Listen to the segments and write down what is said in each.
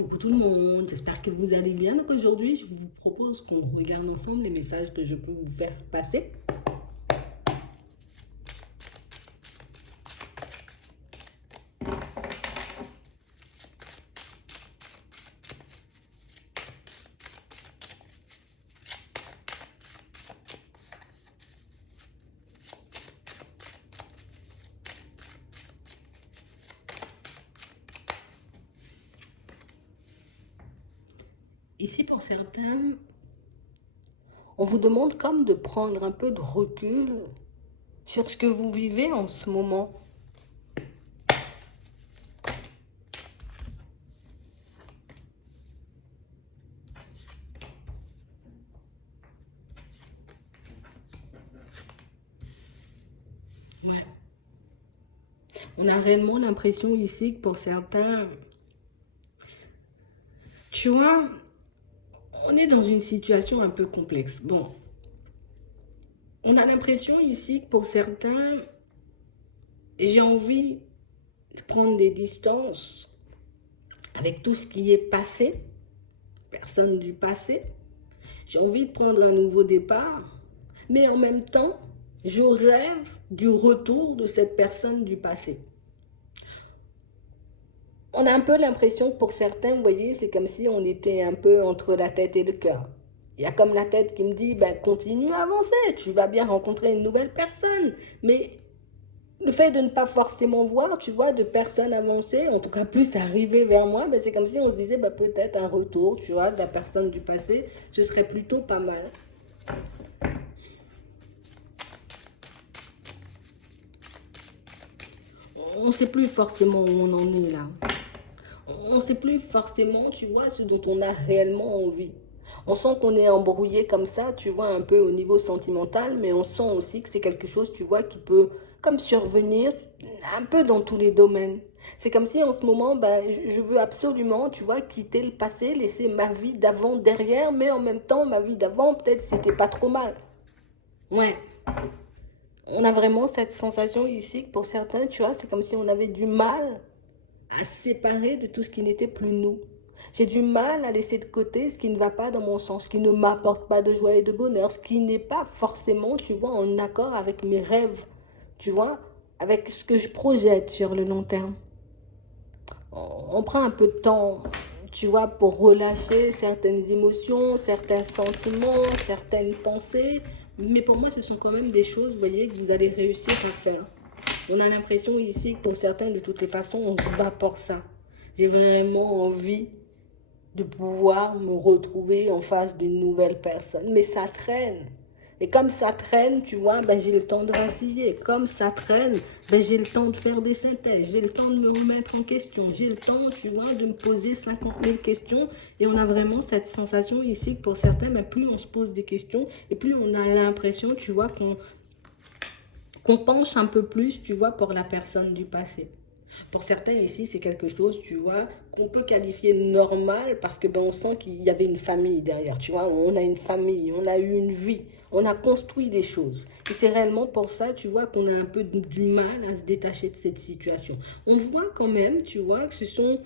Coucou tout le monde, j'espère que vous allez bien. Donc aujourd'hui, je vous propose qu'on regarde ensemble les messages que je peux vous faire passer. Ici, pour certains, on vous demande comme de prendre un peu de recul sur ce que vous vivez en ce moment. Ouais. On a réellement l'impression ici que pour certains, tu vois, on est dans une situation un peu complexe. Bon, on a l'impression ici que pour certains, j'ai envie de prendre des distances avec tout ce qui est passé, personne du passé. J'ai envie de prendre un nouveau départ, mais en même temps, je rêve du retour de cette personne du passé. On a un peu l'impression que pour certains, vous voyez, c'est comme si on était un peu entre la tête et le cœur. Il y a comme la tête qui me dit, ben continue à avancer, tu vas bien rencontrer une nouvelle personne. Mais le fait de ne pas forcément voir, tu vois, de personnes avancer, en tout cas plus arriver vers moi, ben c'est comme si on se disait, ben peut-être un retour, tu vois, de la personne du passé, ce serait plutôt pas mal. On ne sait plus forcément où on en est là. On ne sait plus forcément, tu vois, ce dont on a réellement envie. On sent qu'on est embrouillé comme ça, tu vois, un peu au niveau sentimental, mais on sent aussi que c'est quelque chose, tu vois, qui peut comme survenir un peu dans tous les domaines. C'est comme si en ce moment, ben, je veux absolument, tu vois, quitter le passé, laisser ma vie d'avant derrière, mais en même temps, ma vie d'avant, peut-être c'était pas trop mal. Ouais, on a vraiment cette sensation ici que pour certains, tu vois, c'est comme si on avait du mal à se séparer de tout ce qui n'était plus nous. J'ai du mal à laisser de côté ce qui ne va pas dans mon sens, ce qui ne m'apporte pas de joie et de bonheur, ce qui n'est pas forcément, tu vois, en accord avec mes rêves, tu vois, avec ce que je projette sur le long terme. On prend un peu de temps, tu vois, pour relâcher certaines émotions, certains sentiments, certaines pensées. Mais pour moi, ce sont quand même des choses, vous voyez, que vous allez réussir à faire. On a l'impression ici que pour certains, de toutes les façons, on se bat pour ça. J'ai vraiment envie de pouvoir me retrouver en face d'une nouvelle personne. Mais ça traîne. Et comme ça traîne, tu vois, ben, j'ai le temps de vaciller. Comme ça traîne, ben, j'ai le temps de faire des synthèses. J'ai le temps de me remettre en question. J'ai le temps, tu vois, de me poser 50 000 questions. Et on a vraiment cette sensation ici que pour certains, ben, plus on se pose des questions et plus on a l'impression, tu vois, qu'on penche un peu plus, tu vois, pour la personne du passé. Pour certains ici, c'est quelque chose, tu vois, qu'on peut qualifier normal parce que ben, on sent qu'il y avait une famille derrière, tu vois, on a une famille, on a eu une vie, on a construit des choses. Et c'est réellement pour ça, tu vois, qu'on a un peu du mal à se détacher de cette situation. On voit quand même, tu vois, que ce sont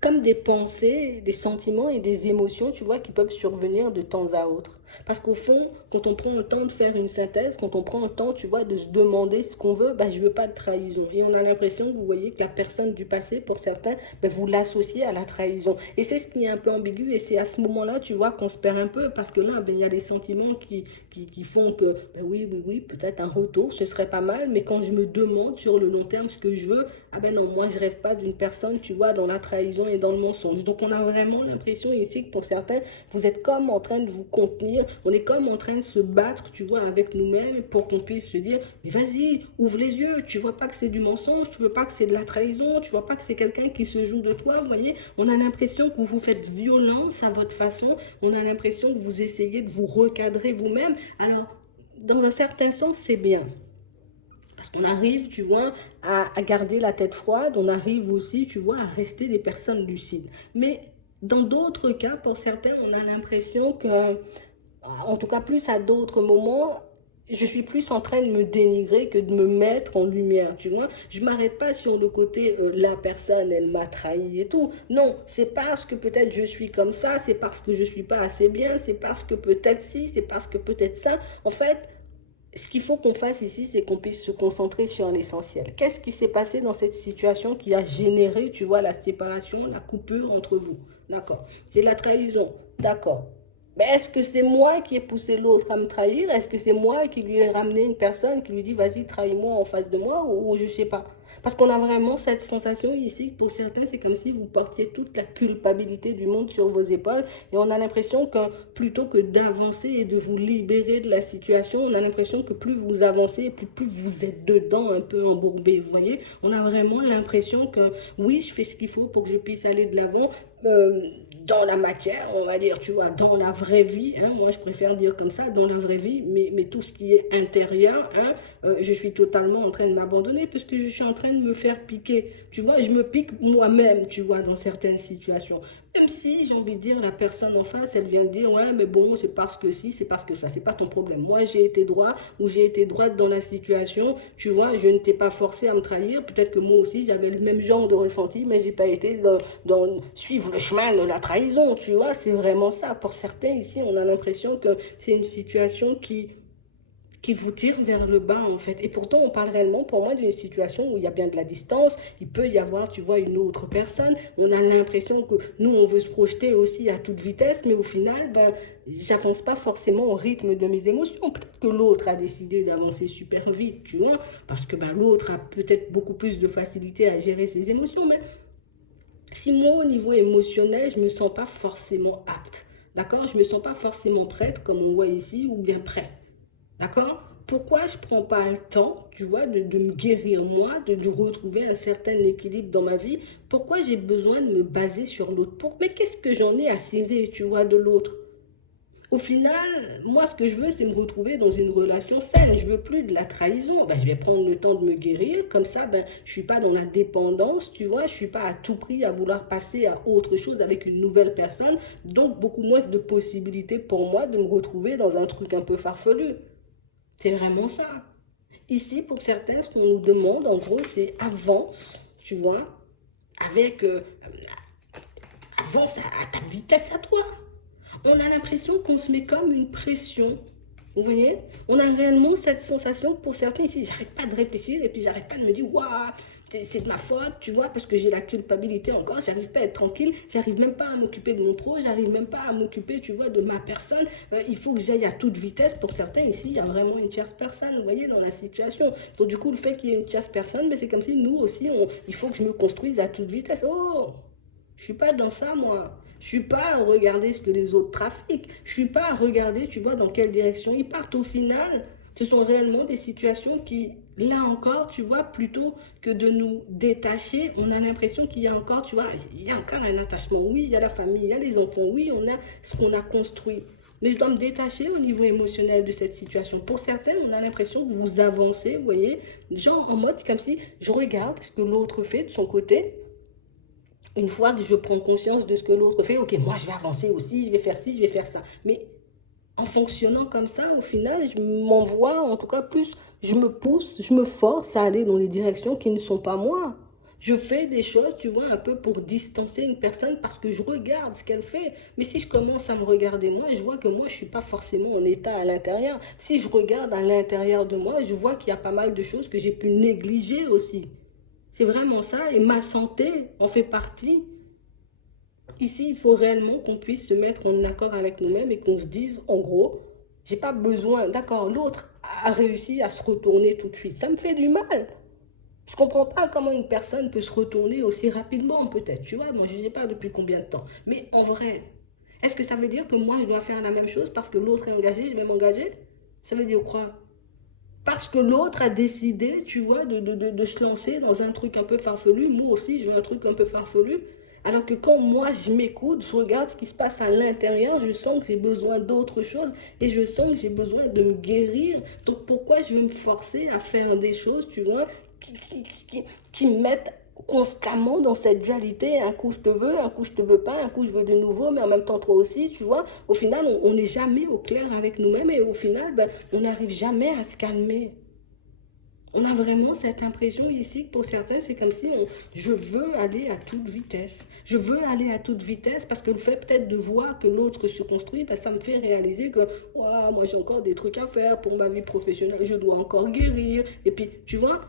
comme des pensées, des sentiments et des émotions, tu vois, qui peuvent survenir de temps à autre. Parce qu'au fond, quand on prend le temps de faire une synthèse, quand on prend le temps, tu vois, de se demander ce qu'on veut, bah, je veux pas de trahison. Et on a l'impression que vous voyez que la personne du passé, pour certains, bah, vous l'associez à la trahison. Et c'est ce qui est un peu ambigu. Et c'est à ce moment-là, tu vois, qu'on se perd un peu. Parce que là, ben, il y a des sentiments qui font que, ben oui, oui, oui, peut-être un retour, ce serait pas mal. Mais quand je me demande sur le long terme ce que je veux, ah ben non, moi, je rêve pas d'une personne, tu vois, dans la trahison et dans le mensonge. Donc on a vraiment l'impression ici que pour certains, vous êtes comme en train de vous contenir, on est comme en train de se battre, tu vois, avec nous-mêmes pour qu'on puisse se dire, mais vas-y, ouvre les yeux, tu vois pas que c'est du mensonge, tu vois pas que c'est de la trahison, tu vois pas que c'est quelqu'un qui se joue de toi, vous voyez, on a l'impression que vous vous faites violence à votre façon, on a l'impression que vous essayez de vous recadrer vous-même. Alors, dans un certain sens, c'est bien. Parce qu'on arrive, tu vois, à garder la tête froide, on arrive aussi, tu vois, à rester des personnes lucides. Mais dans d'autres cas, pour certains, on a l'impression que, en tout cas plus à d'autres moments, je suis plus en train de me dénigrer que de me mettre en lumière, tu vois. Je m'arrête pas sur le côté la personne, elle m'a trahi et tout. Non, c'est parce que peut-être je suis comme ça, c'est parce que je suis pas assez bien, c'est parce que peut-être si, c'est parce que peut-être ça. En fait, ce qu'il faut qu'on fasse ici, c'est qu'on puisse se concentrer sur l'essentiel. Qu'est-ce qui s'est passé dans cette situation qui a généré, tu vois, la séparation, la coupure entre vous? D'accord. C'est la trahison. D'accord. Mais est-ce que c'est moi qui ai poussé l'autre à me trahir? Est-ce que c'est moi qui lui ai ramené une personne qui lui dit vas-y, trahis-moi en face de moi ou je sais pas? Parce qu'on a vraiment cette sensation ici, pour certains, c'est comme si vous portiez toute la culpabilité du monde sur vos épaules et on a l'impression que plutôt que d'avancer et de vous libérer de la situation, on a l'impression que plus vous avancez, plus vous êtes dedans, un peu embourbé, vous voyez. On a vraiment l'impression que oui, je fais ce qu'il faut pour que je puisse aller de l'avant, euh, dans la matière, on va dire, tu vois, dans la vraie vie, hein, moi je préfère dire comme ça, dans la vraie vie, mais tout ce qui est intérieur, hein, je suis totalement en train de m'abandonner parce que je suis en train de me faire piquer. Tu vois, je me pique moi-même, tu vois, dans certaines situations. Même si, j'ai envie de dire, la personne en face, elle vient de dire, ouais, mais bon, c'est parce que si, c'est parce que ça, c'est pas ton problème. Moi, j'ai été droit ou j'ai été droite dans la situation, tu vois, je ne t'ai pas forcé à me trahir. Peut-être que moi aussi, j'avais le même genre de ressenti, mais j'ai pas été suivre le chemin de la trahison, tu vois, c'est vraiment ça. Pour certains, ici, on a l'impression que c'est une situation qui vous tire vers le bas en fait. Et pourtant, on parle réellement pour moi d'une situation où il y a bien de la distance, il peut y avoir, tu vois, une autre personne. On a l'impression que nous, on veut se projeter aussi à toute vitesse, mais au final, ben, j'avance pas forcément au rythme de mes émotions. Peut-être que l'autre a décidé d'avancer super vite, tu vois, parce que ben, l'autre a peut-être beaucoup plus de facilité à gérer ses émotions, mais si moi, au niveau émotionnel, je ne me sens pas forcément apte, d'accord? Je ne me sens pas forcément prête, comme on voit ici, ou bien prêt. D'accord? Pourquoi je ne prends pas le temps, tu vois, de me guérir moi, de retrouver un certain équilibre dans ma vie? Pourquoi j'ai besoin de me baser sur l'autre? Mais qu'est-ce que j'en ai à cirer, tu vois, de l'autre? Au final, moi, ce que je veux, c'est me retrouver dans une relation saine. Je veux plus de la trahison. Ben, je vais prendre le temps de me guérir. Comme ça, ben, je suis pas dans la dépendance, tu vois. Je suis pas à tout prix à vouloir passer à autre chose avec une nouvelle personne. Donc, beaucoup moins de possibilités pour moi de me retrouver dans un truc un peu farfelu. C'est vraiment ça. Ici, pour certains, ce qu'on nous demande, en gros, c'est avance, tu vois, avec avance à ta vitesse à toi. On a l'impression qu'on se met comme une pression. Vous voyez? On a réellement cette sensation pour certains ici. J'arrête pas de réfléchir et puis j'arrête pas de me dire, waouh, c'est de ma faute, tu vois, parce que j'ai la culpabilité encore. J'arrive pas à être tranquille. J'arrive même pas à m'occuper de mon pro. J'arrive même pas à m'occuper, tu vois, de ma personne. Il faut que j'aille à toute vitesse. Pour certains ici, il y a vraiment une tierce personne, vous voyez, dans la situation. Donc, du coup, le fait qu'il y ait une tierce personne, mais c'est comme si nous aussi, il faut que je me construise à toute vitesse. Oh! Je suis pas dans ça, moi. Je suis pas à regarder ce que les autres trafiquent. Je suis pas à regarder, tu vois, dans quelle direction ils partent. Au final, ce sont réellement des situations qui, là encore, tu vois, plutôt que de nous détacher, on a l'impression qu'il y a encore, tu vois, il y a encore un attachement. Oui, il y a la famille, il y a les enfants. Oui, on a ce qu'on a construit. Mais je dois me détacher au niveau émotionnel de cette situation. Pour certains, on a l'impression que vous avancez, vous voyez, genre en mode comme si je regarde ce que l'autre fait de son côté. Une fois que je prends conscience de ce que l'autre fait, ok, moi je vais avancer aussi, je vais faire ci, je vais faire ça. Mais en fonctionnant comme ça, au final, je m'envoie, en tout cas plus, je me pousse, je me force à aller dans des directions qui ne sont pas moi. Je fais des choses, tu vois, un peu pour distancer une personne parce que je regarde ce qu'elle fait. Mais si je commence à me regarder moi, je vois que moi, je ne suis pas forcément en état à l'intérieur. Si je regarde à l'intérieur de moi, je vois qu'il y a pas mal de choses que j'ai pu négliger aussi. C'est vraiment ça. Et ma santé en fait partie. Ici, il faut réellement qu'on puisse se mettre en accord avec nous-mêmes et qu'on se dise, en gros, j'ai pas besoin. D'accord, l'autre a réussi à se retourner tout de suite. Ça me fait du mal. Je comprends pas comment une personne peut se retourner aussi rapidement, peut-être. Tu vois, moi, je ne sais pas depuis combien de temps. Mais en vrai, est-ce que ça veut dire que moi, je dois faire la même chose parce que l'autre est engagé, je vais m'engager? Ça veut dire quoi? Parce que l'autre a décidé, tu vois, de se lancer dans un truc un peu farfelu. Moi aussi, je veux un truc un peu farfelu. Alors que quand moi, je m'écoute, je regarde ce qui se passe à l'intérieur, je sens que j'ai besoin d'autre chose et je sens que j'ai besoin de me guérir. Donc pourquoi je vais me forcer à faire des choses, tu vois, qui me mettent constamment dans cette dualité, un coup je te veux, un coup je te veux pas, un coup je veux de nouveau, mais en même temps toi aussi, tu vois. Au final, on n'est jamais au clair avec nous-mêmes et au final, ben, on n'arrive jamais à se calmer. On a vraiment cette impression ici que pour certains, c'est comme si je veux aller à toute vitesse. Je veux aller à toute vitesse parce que le fait peut-être de voir que l'autre se construit, ben, ça me fait réaliser que ouah, moi j'ai encore des trucs à faire pour ma vie professionnelle, je dois encore guérir. Et puis, tu vois,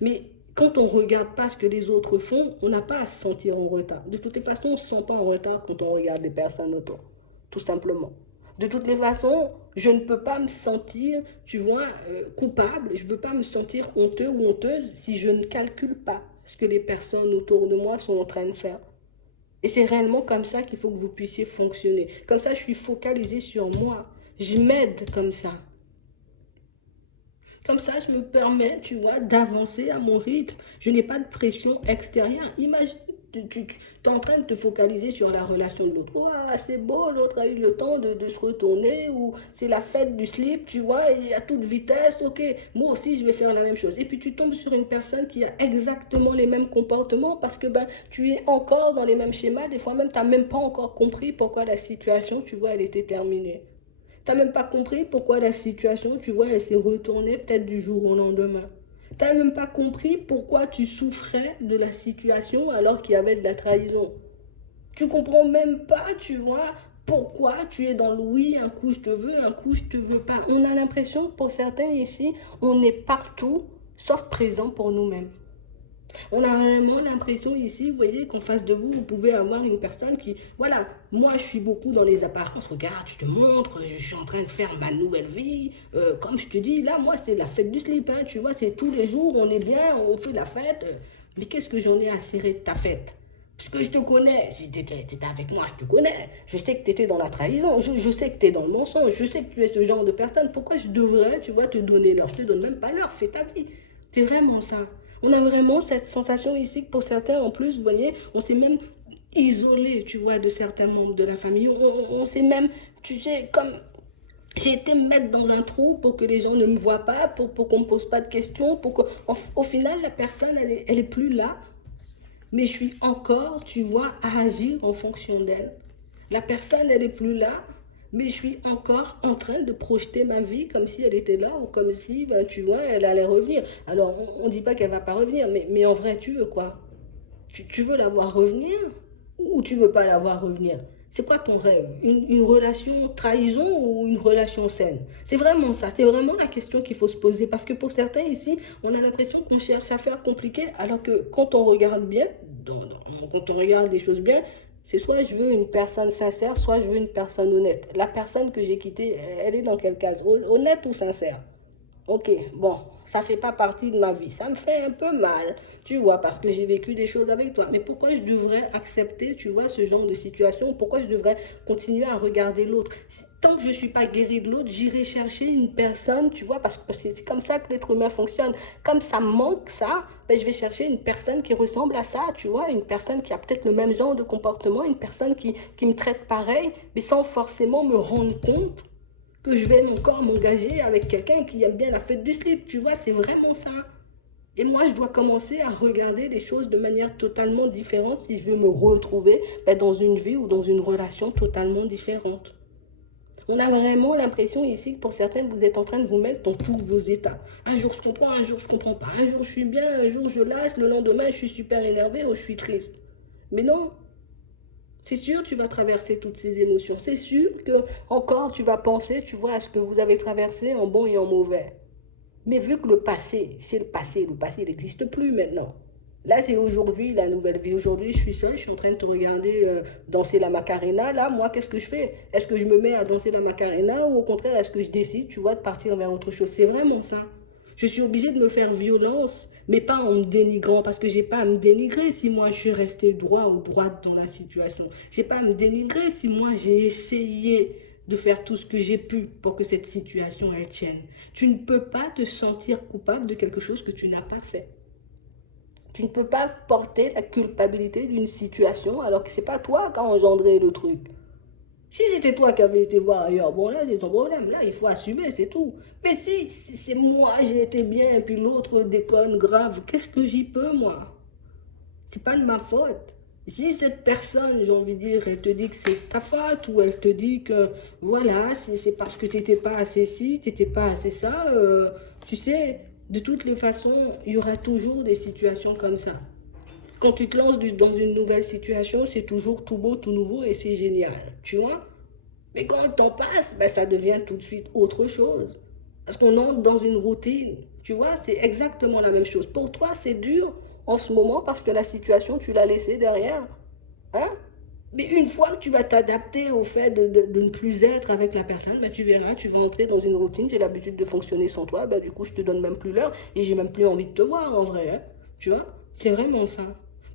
mais quand on ne regarde pas ce que les autres font, on n'a pas à se sentir en retard. De toutes les façons, on ne se sent pas en retard quand on regarde les personnes autour. Tout simplement. De toutes les façons, je ne peux pas me sentir, tu vois, coupable. Je ne peux pas me sentir honteux ou honteuse si je ne calcule pas ce que les personnes autour de moi sont en train de faire. Et c'est réellement comme ça qu'il faut que vous puissiez fonctionner. Comme ça, je suis focalisée sur moi. Je m'aide comme ça. Comme ça, je me permets, tu vois, d'avancer à mon rythme. Je n'ai pas de pression extérieure. Imagine, tu es en train de te focaliser sur la relation de l'autre. Oh, c'est beau, l'autre a eu le temps de se retourner, ou c'est la fête du slip, tu vois, et à toute vitesse, ok, moi aussi je vais faire la même chose. Et puis tu tombes sur une personne qui a exactement les mêmes comportements parce que ben, tu es encore dans les mêmes schémas. Des fois même, tu n'as même pas encore compris pourquoi la situation, tu vois, elle était terminée. T'as même pas compris pourquoi la situation, tu vois, elle s'est retournée peut-être du jour au lendemain. T'as même pas compris pourquoi tu souffrais de la situation alors qu'il y avait de la trahison. Tu comprends même pas, tu vois, pourquoi tu es dans le oui, un coup je te veux, un coup je te veux pas. On a l'impression que pour certains ici, on est partout sauf présent pour nous-mêmes. On a vraiment l'impression ici, vous voyez, qu'en face de vous, vous pouvez avoir une personne qui, voilà, moi je suis beaucoup dans les apparences, regarde, je te montre, je suis en train de faire ma nouvelle vie, comme je te dis, là, moi c'est la fête du slip, hein, tu vois, c'est tous les jours, on est bien, on fait la fête, mais qu'est-ce que j'en ai à cirer de ta fête? Parce que je te connais, si tu étais avec moi, je te connais. Je sais que tu étais dans la trahison, je sais que tu es dans le mensonge, je sais que tu es ce genre de personne. Pourquoi je devrais, tu vois, te donner l'heure? Je te donne même pas l'heure, fais ta vie. C'est vraiment ça. On a vraiment cette sensation ici que pour certains, en plus, vous voyez, on s'est même isolé, tu vois, de certains membres de la famille. On s'est même, tu sais, comme j'ai été me mettre dans un trou pour que les gens ne me voient pas, pour qu'on ne me pose pas de questions, pour qu'au final, la personne, elle est plus là. Mais je suis encore, tu vois, à agir en fonction d'elle. La personne, elle est plus là, mais je suis encore en train de projeter ma vie comme si elle était là ou comme si, ben, tu vois, elle allait revenir. Alors, on ne dit pas qu'elle va pas revenir, mais en vrai, tu veux quoi? Tu veux la voir revenir ou tu veux pas la voir revenir? C'est quoi ton rêve? Une relation trahison ou une relation saine? C'est vraiment ça, c'est vraiment la question qu'il faut se poser. Parce que pour certains ici, on a l'impression qu'on cherche à faire compliqué, alors que quand on regarde bien, quand on regarde les choses bien, c'est soit je veux une personne sincère, soit je veux une personne honnête. La personne que j'ai quittée, elle est dans quelle case? Honnête ou sincère? Ok, bon, ça fait pas partie de ma vie. Ça me fait un peu mal, tu vois, parce que j'ai vécu des choses avec toi. Mais pourquoi je devrais accepter, tu vois, ce genre de situation? Pourquoi je devrais continuer à regarder l'autre? Tant que je ne suis pas guérie de l'autre, j'irai chercher une personne, tu vois, parce que c'est comme ça que l'être humain fonctionne. Comme ça me manque ça, ben, je vais chercher une personne qui ressemble à ça, tu vois, une personne qui a peut-être le même genre de comportement, une personne qui me traite pareil, mais sans forcément me rendre compte que je vais encore m'engager avec quelqu'un qui aime bien la fête du slip, tu vois, c'est vraiment ça. Et moi, je dois commencer à regarder les choses de manière totalement différente si je veux me retrouver dans une vie ou dans une relation totalement différente. On a vraiment l'impression ici que pour certaines, vous êtes en train de vous mettre dans tous vos états. Un jour, je comprends, un jour, je comprends pas. Un jour, je suis bien, un jour, je lâche. Le lendemain, je suis super énervé ou je suis triste. Mais non, c'est sûr, tu vas traverser toutes ces émotions. C'est sûr que encore tu vas penser, tu vois, à ce que vous avez traversé en bon et en mauvais. Mais vu que le passé, c'est le passé, il n'existe plus maintenant. Là, c'est aujourd'hui, la nouvelle vie. Aujourd'hui, je suis seule, je suis en train de te regarder danser la Macarena. Là, moi, qu'est-ce que je fais? Est-ce que je me mets à danser la Macarena ou au contraire, est-ce que je décide, tu vois, de partir vers autre chose? C'est vraiment ça. Je suis obligée de me faire violence, mais pas en me dénigrant, parce que j'ai pas à me dénigrer si moi je suis restée droit ou droite dans la situation. J'ai pas à me dénigrer si moi j'ai essayé de faire tout ce que j'ai pu pour que cette situation elle tienne. Tu ne peux pas te sentir coupable de quelque chose que tu n'as pas fait. Tu ne peux pas porter la culpabilité d'une situation alors que c'est pas toi qui a engendré le truc. Si c'était toi qui avais été voir ailleurs, bon là c'est ton problème, là il faut assumer, c'est tout. Mais si c'est moi, j'ai été bien, et puis l'autre déconne grave, qu'est-ce que j'y peux moi? C'est pas de ma faute. Si cette personne, j'ai envie de dire, elle te dit que c'est ta faute, ou elle te dit que, voilà, c'est parce que tu n'étais pas assez ci, tu n'étais pas assez ça, tu sais, de toutes les façons, il y aura toujours des situations comme ça. Quand tu te lances dans une nouvelle situation, c'est toujours tout beau, tout nouveau et c'est génial, tu vois. Mais quand le temps passe, ben, ça devient tout de suite autre chose. Parce qu'on entre dans une routine, tu vois, c'est exactement la même chose. Pour toi, c'est dur en ce moment parce que la situation, tu l'as laissée derrière. Hein? Mais une fois que tu vas t'adapter au fait de ne plus être avec la personne, ben tu verras, tu vas entrer dans une routine, j'ai l'habitude de fonctionner sans toi, ben du coup je te donne même plus l'heure et j'ai même plus envie de te voir en vrai. Hein. Tu vois? C'est vraiment ça.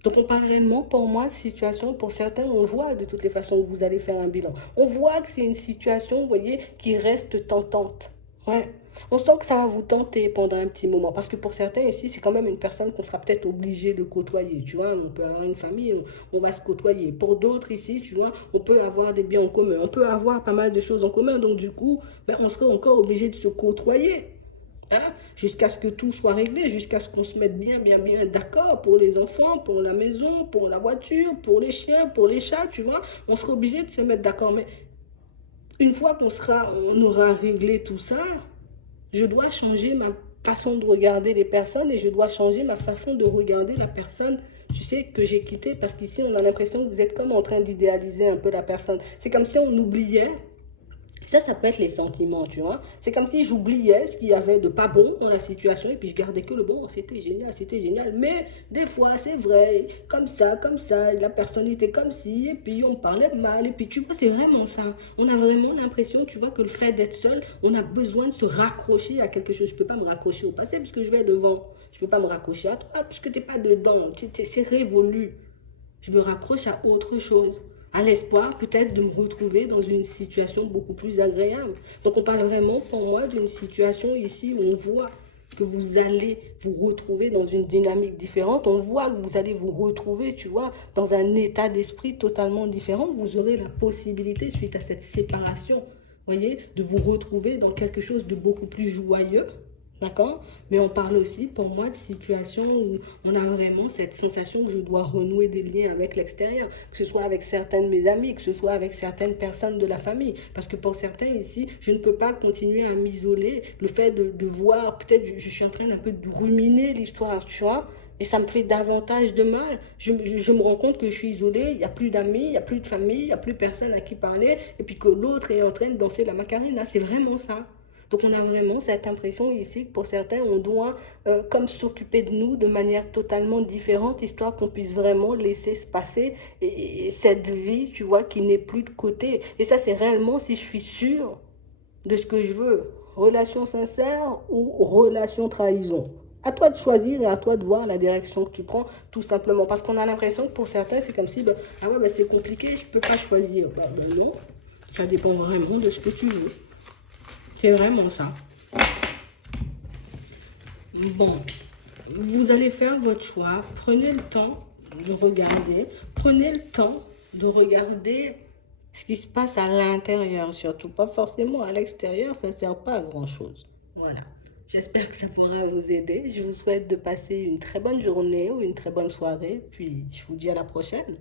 Donc on parle réellement pour moi de situation, pour certains on voit de toutes les façons que vous allez faire un bilan. On voit que c'est une situation, vous voyez, qui reste tentante. Ouais. On sent que ça va vous tenter pendant un petit moment. Parce que pour certains ici, c'est quand même une personne qu'on sera peut-être obligé de côtoyer. Tu vois, on peut avoir une famille, on va se côtoyer. Pour d'autres ici, tu vois, on peut avoir des biens en commun. On peut avoir pas mal de choses en commun. Donc du coup, ben, on serait encore obligé de se côtoyer. Hein, jusqu'à ce que tout soit réglé, jusqu'à ce qu'on se mette bien, bien, bien d'accord pour les enfants, pour la maison, pour la voiture, pour les chiens, pour les chats, tu vois. On sera obligé de se mettre d'accord. Mais une fois on aura réglé tout ça, je dois changer ma façon de regarder les personnes et je dois changer ma façon de regarder la personne, tu sais, que j'ai quittée parce qu'ici, on a l'impression que vous êtes comme en train d'idéaliser un peu la personne. C'est comme si on oubliait ça peut être les sentiments, tu vois. C'est comme si j'oubliais ce qu'il y avait de pas bon dans la situation et puis je gardais que le bon. C'était génial, c'était génial. Mais des fois, c'est vrai, comme ça, la personne était comme si, et puis on parlait mal. Et puis tu vois, c'est vraiment ça. On a vraiment l'impression, tu vois, que le fait d'être seul, on a besoin de se raccrocher à quelque chose. Je ne peux pas me raccrocher au passé puisque je vais devant. Je ne peux pas me raccrocher à toi puisque tu n'es pas dedans. C'est révolu. Je me raccroche à autre chose, à l'espoir peut-être de me retrouver dans une situation beaucoup plus agréable. Donc on parle vraiment pour moi d'une situation ici où on voit que vous allez vous retrouver dans une dynamique différente, on voit que vous allez vous retrouver, tu vois, dans un état d'esprit totalement différent. Vous aurez la possibilité, suite à cette séparation, voyez, de vous retrouver dans quelque chose de beaucoup plus joyeux. D'accord? Mais on parle aussi, pour moi, de situations où on a vraiment cette sensation que je dois renouer des liens avec l'extérieur, que ce soit avec certains de mes amis, que ce soit avec certaines personnes de la famille. Parce que pour certains ici, je ne peux pas continuer à m'isoler. Le fait de voir, peut-être je suis en train un peu de ruminer l'histoire, tu vois? Et ça me fait davantage de mal. Je me rends compte que je suis isolée, il n'y a plus d'amis, il n'y a plus de famille, il n'y a plus personne à qui parler, et puis que l'autre est en train de danser la macarena. C'est vraiment ça. Donc on a vraiment cette impression ici que pour certains, on doit comme s'occuper de nous de manière totalement différente, histoire qu'on puisse vraiment laisser se passer et cette vie, tu vois, qui n'est plus de côté. Et ça, c'est réellement si je suis sûre de ce que je veux. Relation sincère ou relation trahison. À toi de choisir et à toi de voir la direction que tu prends, tout simplement. Parce qu'on a l'impression que pour certains, c'est comme si, ben, ah ouais, ben, c'est compliqué, je ne peux pas choisir. Ben non, ça dépend vraiment de ce que tu veux. C'est vraiment ça. Bon, vous allez faire votre choix. Prenez le temps de regarder. Prenez le temps de regarder ce qui se passe à l'intérieur, surtout pas forcément à l'extérieur. Ça ne sert pas à grand-chose. Voilà. J'espère que ça pourra vous aider. Je vous souhaite de passer une très bonne journée ou une très bonne soirée. Puis, je vous dis à la prochaine.